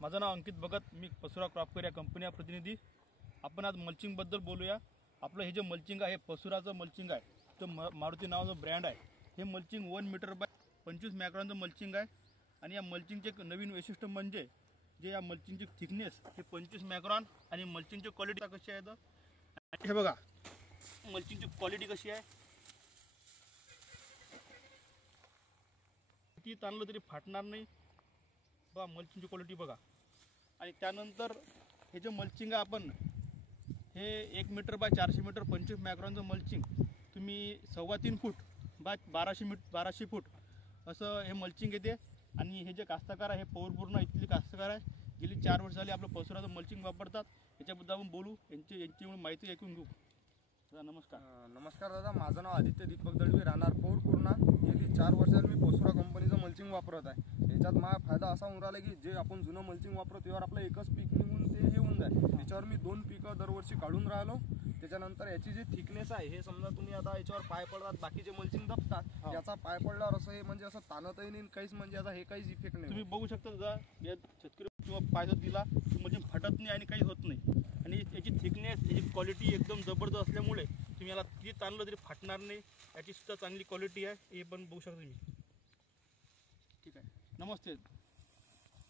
माझं नाव अंकित भगत, मी पसुरा क्रॉपकेअर या कंपनी प्रतिनिधी। आपण आज मल्चिंगबद्दल बोलूया। आपलं हे जे मल्चिंग आहे पसुराचं मल्चिंग आहे, तो मारुती नावाचं ब्रँड आहे। हे मल्चिंग 1 मीटर बाय 25 मायक्रॉनचं मल्चिंग आहे आणि या मल्चिंगचे एक नवीन वैशिष्ट्य म्हणजे जे या मल्चिंगची थिकनेस हे 25 मायक्रॉन आणि मल्चिंगची क्वालिटी कशी आहे तर हे बघा, मल्चिंगची क्वालिटी कशी आहे, ती ताणलं तरी फाटणार नाही बघा, मल्चिंगची क्वालिटी बघा। आणि त्यानंतर हे जे मल्चिंग आहे आपण हे 1 मीटर बाय 400 मीटर 25 मायक्रॉनचं मल्चिंग तुम्ही 3.25 फूट बाय 1200 फूट असं हे मल्चिंग येते। आणि हे जे कास्तकार आहे हे पौरपूर्ण इथले कास्तकार आहे, गेली 4 वर्ष झाली आपलं पसुराचं मल्चिंग वापरतात। याच्याबद्दल आपण बोलू, यांची माहिती ऐकून घेऊ। दादा नमस्कार। नमस्कार दादा, माझं नाव आदित्य दीपक दळवी, राहणार पौरपूर्णा। गेली 4 वर्षात मी पसुरा कंपनीचं मल्चिंग वापरत आहे। याच्यात माझा फायदा असा होऊन राहिला की जे आपण जुनं मल्चिंग वापरतो त्यावर आपलं एकच पीक निघून ते हे होऊन जाईल। याच्यावर मी 2 पिकं दरवर्षी काढून राहिलो। त्याच्यानंतर याची जी थिकनेस आहे हे समजा तुम्ही आता याच्यावर पाय पडतात, बाकीचे मल्चिंग दबतात, याचा पाय पडल्यावर असं हे म्हणजे असं ताणतही नाही काहीच, म्हणजे याचा हे काहीच इफेक्ट नाही। तुम्ही बघू शकता दादा, या शेतकरी किंवा पाय जर दिला म्हणजे फटत नाही आणि काही होत नाही। आणि याची थिकनेस, याची क्वालिटी एकदम जबरदस्त असल्यामुळे तुम्ही याला किती ताणलं तरी फाटणार नाही। याची सुद्धा चांगली क्वालिटी आहे, हे पण बघू शकता तुम्ही। ठीक आहे, नमस्ते।